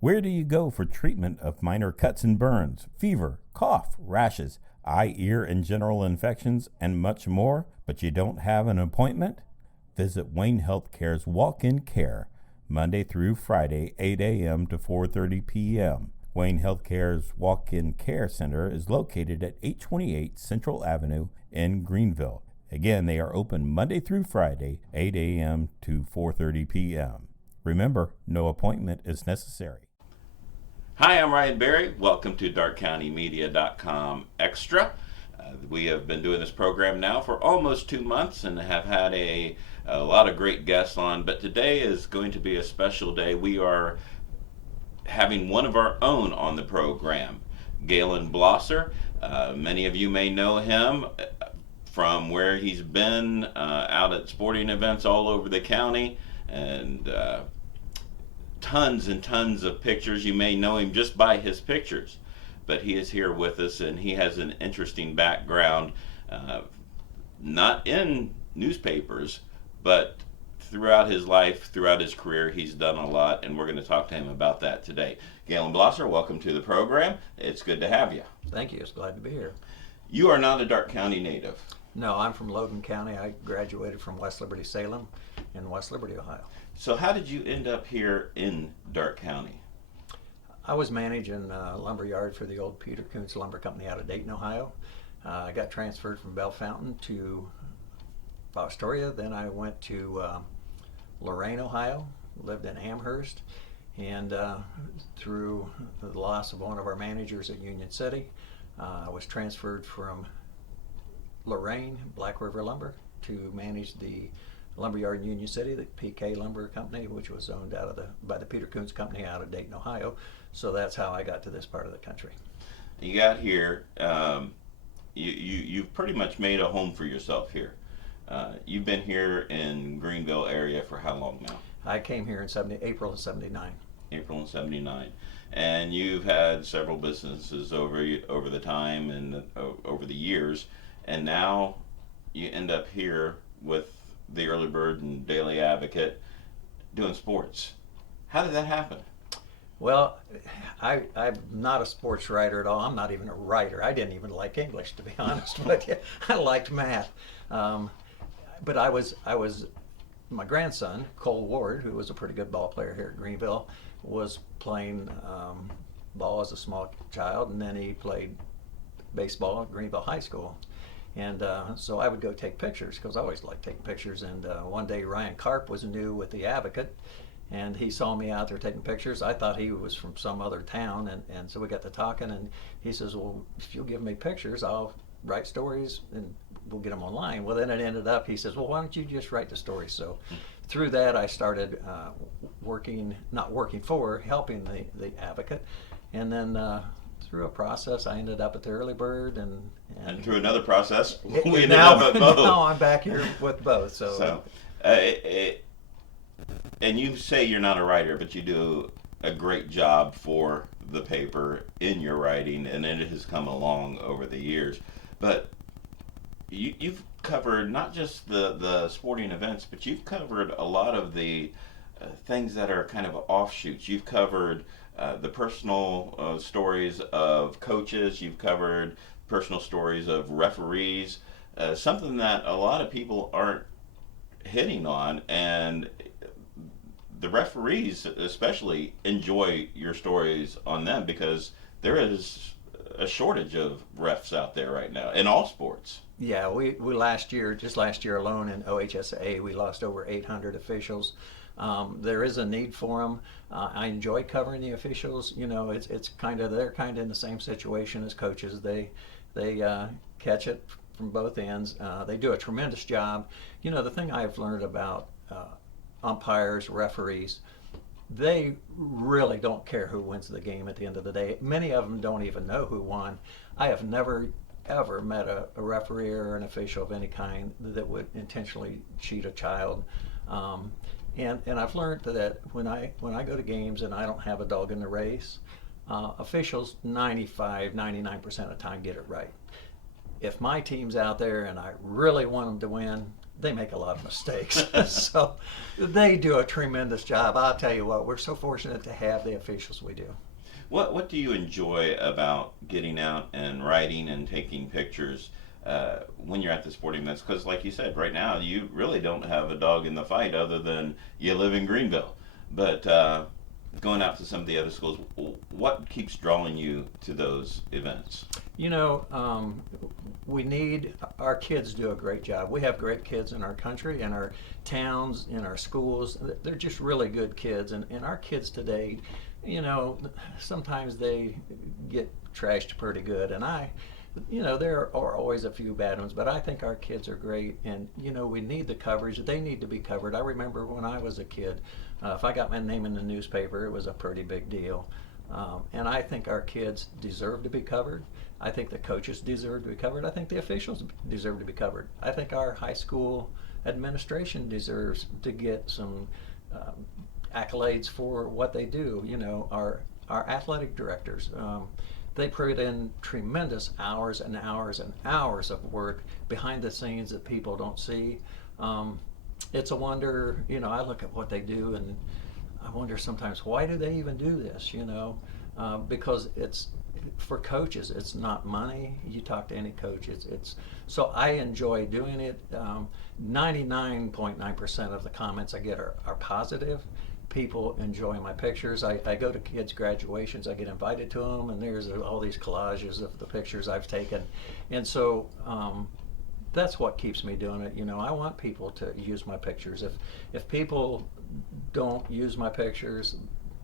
Where do you go for treatment of minor cuts and burns, fever, cough, rashes, eye, ear, and general infections, and much more, but you don't have an appointment? Visit Wayne Healthcare's Walk-In Care, Monday through Friday, 8 a.m. to 4:30 p.m. Wayne Healthcare's Walk-In Care Center is located at 828 Central Avenue in Greenville. Again, they are open Monday through Friday, 8 a.m. to 4:30 p.m. Remember, no appointment is necessary. Hi, I'm Ryan Berry. Welcome to DarkCountyMedia.com Extra. We have been doing this program now for almost 2 months and have had a lot of great guests on, but today is going to be a special day. We are having one of our own on the program, Gaylen Blosser. Many of you may know him from where he's been out at sporting events all over the county, and tons and tons of pictures. You may know him just by his pictures, but he is here with us, and he has an interesting background, not in newspapers, but throughout his life, throughout his career, he's done a lot, and we're going to talk to him about that today. Gaylen Blosser, welcome to the program. It's good to have you. Thank you. It's glad to be here. You are not a Dark County native. No, I'm from Logan County. I graduated from West Liberty Salem in West Liberty, Ohio. So how did you end up here in Dark County? I was managing a lumber yard for the old Peter Kuntz Lumber Company out of Dayton, Ohio. I got transferred from Bell Fountain to Fostoria. Then I went to Lorain, Ohio, lived in Amherst, and through the loss of one of our managers at Union City, I was transferred from Lorain, Black River Lumber, to manage the lumberyard in Union City, the PK Lumber Company, which was owned by the Peter Kuntz Company out of Dayton, Ohio. So that's how I got to this part of the country. You got here, you've pretty much made a home for yourself here. You've been here in Greenville area for how long now? I came here in April of '79. April of '79. And you've had several businesses over the time and over the years, and now you end up here with the Early Bird and Daily Advocate doing sports. How did that happen? Well, I'm not a sports writer at all. I'm not even a writer. I didn't even like English, to be honest with you. I liked math. But I was my grandson, Cole Ward, who was a pretty good ball player here at Greenville, was playing ball as a small child, and then he played baseball at Greenville High School. And so I would go take pictures because I always liked taking pictures. And one day Ryan Karp was new with the Advocate, and he saw me out there taking pictures. I thought he was from some other town, and so we got to talking, and he says, well, if you'll give me pictures, I'll write stories and we'll get them online. Well, then it ended up, he says, well, why don't you just write the stories? So through that, I started helping the Advocate. And then through a process, I ended up at the Early Bird, and through another process, we ended up at both. Now I'm back here with both. So and you say you're not a writer, but you do a great job for the paper in your writing, and it has come along over the years. But you've covered not just the sporting events, but you've covered a lot of the things that are kind of offshoots. You've covered the personal stories of coaches. You've covered personal stories of referees, something that a lot of people aren't hitting on, and the referees especially enjoy your stories on them because there is a shortage of refs out there right now in all sports. Yeah, we last year alone in OHSAA, we lost over 800 officials. There is a need for them. I enjoy covering the officials. You know, it's kind of, they're kind of in the same situation as coaches. They catch it from both ends. They do a tremendous job. You know, the thing I've learned about umpires, referees, they really don't care who wins the game at the end of the day. Many of them don't even know who won. I have never ever met a referee or an official of any kind that would intentionally cheat a child. And I've learned that when I go to games and I don't have a dog in the race, officials 99% of the time get it right. If my team's out there and I really want them to win, they make a lot of mistakes. So they do a tremendous job. I'll tell you what, we're so fortunate to have the officials we do. What do you enjoy about getting out and writing and taking pictures when you're at the sporting events? Because, like you said, right now you really don't have a dog in the fight other than you live in Greenville. But going out to some of the other schools, what keeps drawing you to those events? You know, we need, our kids do a great job. We have great kids in our country, in our towns, in our schools. They're just really good kids. And our kids today, you know, sometimes they get trashed pretty good. And you know, there are always a few bad ones, but I think our kids are great. And, you know, we need the coverage. They need to be covered. I remember when I was a kid, if I got my name in the newspaper, it was a pretty big deal. And I think our kids deserve to be covered. I think the coaches deserve to be covered. I think the officials deserve to be covered. I think our high school administration deserves to get some accolades for what they do. You know, our athletic directors, they put in tremendous hours and hours and hours of work behind the scenes that people don't see. It's a wonder, you know, I look at what they do and I wonder sometimes, why do they even do this, you know? Because it's, for coaches, it's not money. You talk to any coach, it's so I enjoy doing it. 99.9% of the comments I get are positive. People enjoy my pictures. I go to kids' graduations, I get invited to them, and there's all these collages of the pictures I've taken. And so that's what keeps me doing it. You know, I want people to use my pictures. If people don't use my pictures,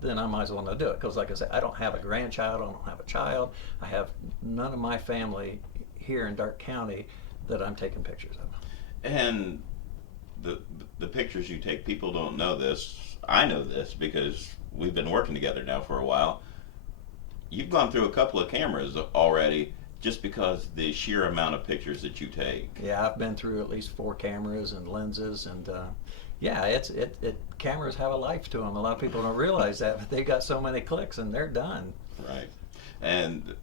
then I might as well not do it. Because like I said, I don't have a grandchild, I don't have a child, I have none of my family here in Darke County that I'm taking pictures of. And the pictures you take, people don't know this. I know this because we've been working together now for a while. You've gone through a couple of cameras already just because the sheer amount of pictures that you take. Yeah, I've been through at least 4 cameras and lenses, and yeah, cameras have a life to them. A lot of people don't realize that, but they got so many clicks and they're done. Right. And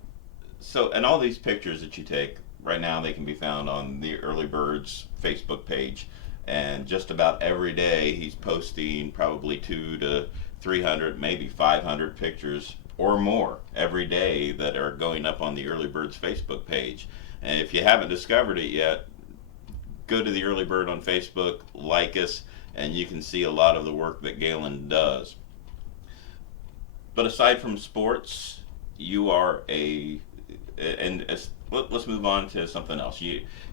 so, and all these pictures that you take, right now they can be found on the Early Birds Facebook page. And just about every day he's posting probably 200 to 300, maybe 500 pictures or more every day that are going up on the Early Birds Facebook page. And if you haven't discovered it yet, go to the Early Bird on Facebook, like us, and you can see a lot of the work that Gaylen does. But aside from sports, you are let's move on to something else.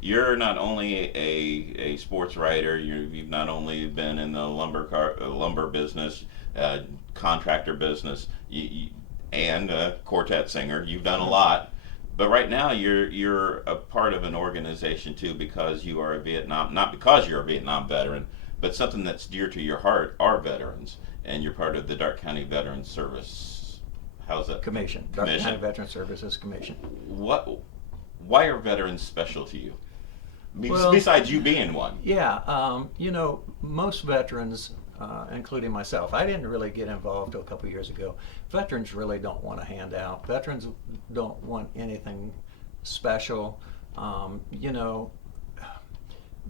You're not only a sports writer. You've not only been in the lumber business, contractor business, and a quartet singer. You've done a lot. But right now you're a part of an organization too, because you are not because you're a Vietnam veteran, but something that's dear to your heart are veterans, and you're part of the Darke County Veterans Service. How's that? Commission. Darke County Veterans Services Commission. Why are veterans special to you? Well, besides you being one. Yeah, you know, most veterans, including myself, I didn't really get involved till a couple years ago. Veterans really don't want a handout. Veterans don't want anything special. You know,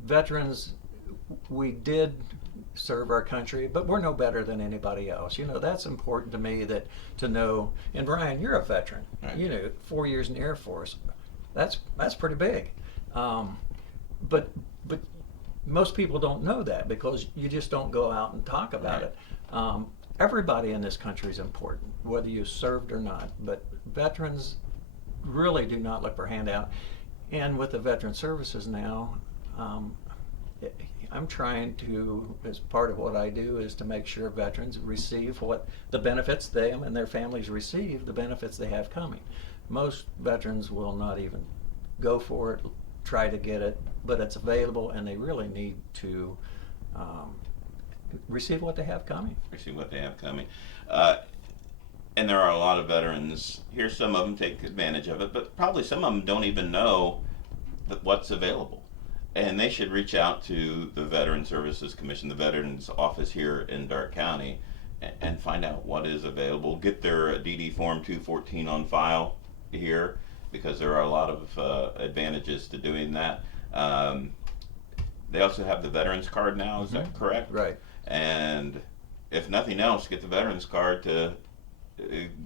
veterans, we did serve our country, but we're no better than anybody else. You know, that's important to me to know. And Brian, you're a veteran. Right. You know, 4 years in the Air Force. That's pretty big. But most people don't know that because you just don't go out and talk about it. Everybody in this country is important, whether you served or not. But veterans really do not look for handout. And with the Veteran Services now, I'm trying to, as part of what I do, is to make sure veterans receive what the benefits them and their families receive, the benefits they have coming. Most veterans will not even go for it, try to get it, but it's available, and they really need to receive what they have coming. Receive what they have coming. And there are a lot of veterans here. Some of them take advantage of it, but probably some of them don't even know what's available. And they should reach out to the Veteran Services Commission, the Veterans Office here in Darke County, and find out what is available. Get their DD Form 214 on file here, because there are a lot of advantages to doing that. they also have the veterans card now. Is that correct? Right. And if nothing else, get the veterans card to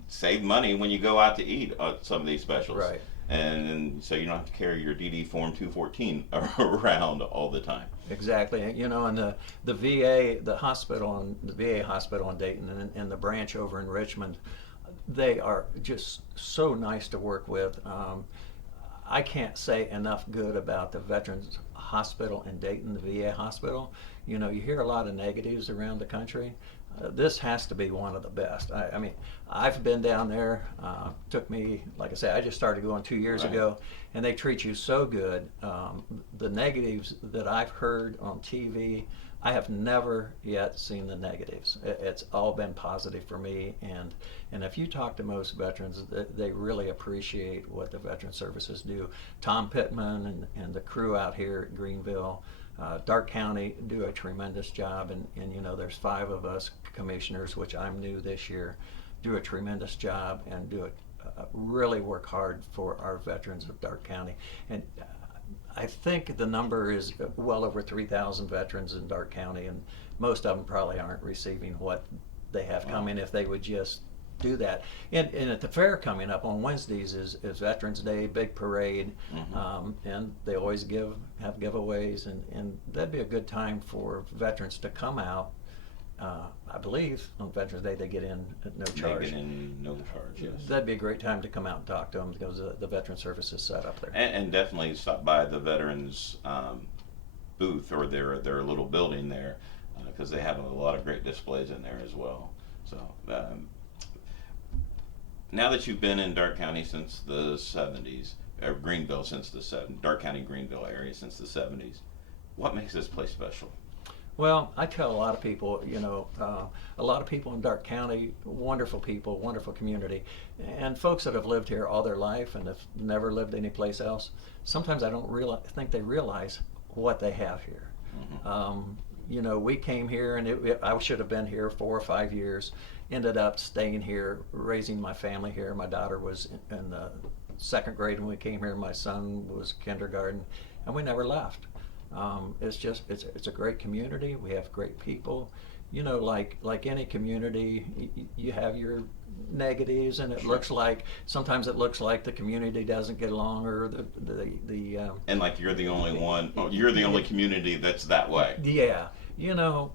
save money when you go out to eat at some of these specials. Right. And so you don't have to carry your DD Form 214 around all the time. Exactly. You know, and the VA, the VA hospital in Dayton and the branch over in Richmond, they are just so nice to work with. I can't say enough good about the Veterans Hospital in Dayton, the VA hospital. You know, you hear a lot of negatives around the country. This has to be one of the best. I mean, I've been down there. Took me, like I said, I just started going 2 years ago, and they treat you so good. The negatives that I've heard on TV, I have never yet seen the negatives. It's all been positive for me, and if you talk to most veterans, they really appreciate what the Veteran Services do. Tom Pittman and the crew out here at Greenville, Darke County do a tremendous job, and you know, there's 5 of us commissioners, which I'm new this year, do a tremendous job and really work hard for our veterans of Darke County. And I think the number is well over 3,000 veterans in Darke County, and most of them probably aren't receiving what they have coming if they would just do that. And at the fair coming up on Wednesdays is Veterans Day, big parade, and they always have giveaways, and that'd be a good time for veterans to come out. I believe on Veterans Day they get in at no charge. They get in no charge, yes. That'd be a great time to come out and talk to them, because the Veteran Service is set up there. And definitely stop by the veterans booth or their little building there, because they have a lot of great displays in there as well. So now that you've been in Darke County since the 70s, or Greenville since the 70s, Darke County, Greenville area since the 70s, what makes this place special? Well, I tell a lot of people, you know, a lot of people in Darke County, wonderful people, wonderful community, and folks that have lived here all their life and have never lived anyplace else. Sometimes I don't think they realize what they have here. You know, we came here, and I should have been here 4 or 5 years. Ended up staying here, raising my family here. My daughter was in the 2nd grade when we came here. My son was kindergarten, and we never left. It's a great community. We have great people. You know, like any community, you have your negatives, and sometimes it looks like the community doesn't get along, or the and like you're the only one. You're the only community that's that way. Yeah. You know,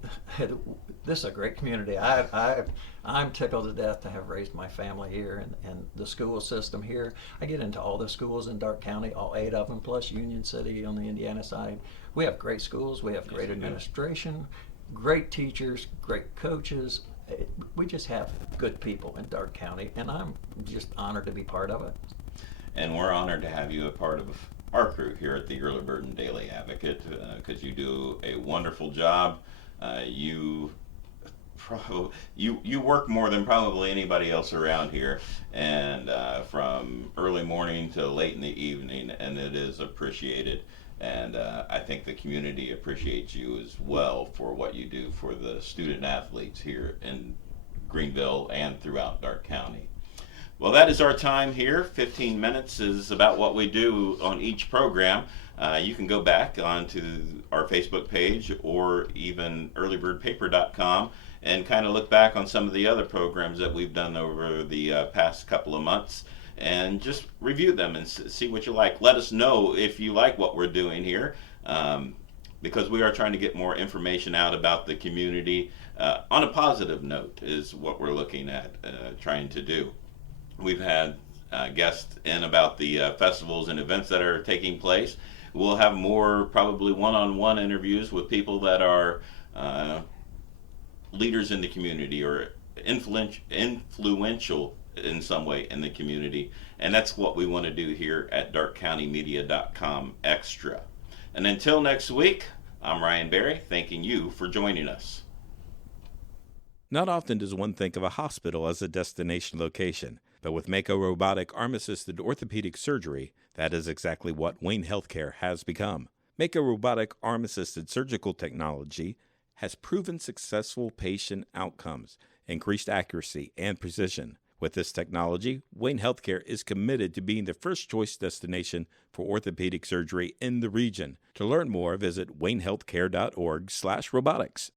this is a great community. I'm tickled to death to have raised my family here, and the school system here. I get into all the schools in Darke County, all 8 of them, plus Union City on the Indiana side. We have great schools. We have great administration, great teachers, great coaches. We just have good people in Darke County, and I'm just honored to be part of it. And we're honored to have you a part of our crew here at the Early Bird and Daily Advocate, because you do a wonderful job. You work more than probably anybody else around here, and from early morning to late in the evening, and it is appreciated. And I think the community appreciates you as well for what you do for the student athletes here in Greenville and throughout Darke County. Well, that is our time here. 15 minutes is about what we do on each program. You can go back onto our Facebook page or even earlybirdpaper.com and kind of look back on some of the other programs that we've done over the past couple of months, and just review them and see what you like. Let us know if you like what we're doing here, because we are trying to get more information out about the community. On a positive note is what we're looking at trying to do. We've had guests in about the festivals and events that are taking place. We'll have more probably one-on-one interviews with people that are leaders in the community or influential in some way in the community. And that's what we want to do here at DarkeCountyMedia.com Extra. And until next week, I'm Ryan Berry, thanking you for joining us. Not often does one think of a hospital as a destination location, but with Mako Robotic Arm-Assisted Orthopedic Surgery, that is exactly what Wayne Healthcare has become. Mako Robotic Arm-Assisted Surgical Technology has proven successful patient outcomes, increased accuracy, and precision. With this technology, Wayne Healthcare is committed to being the first choice destination for orthopedic surgery in the region. To learn more, visit waynehealthcare.org/robotics.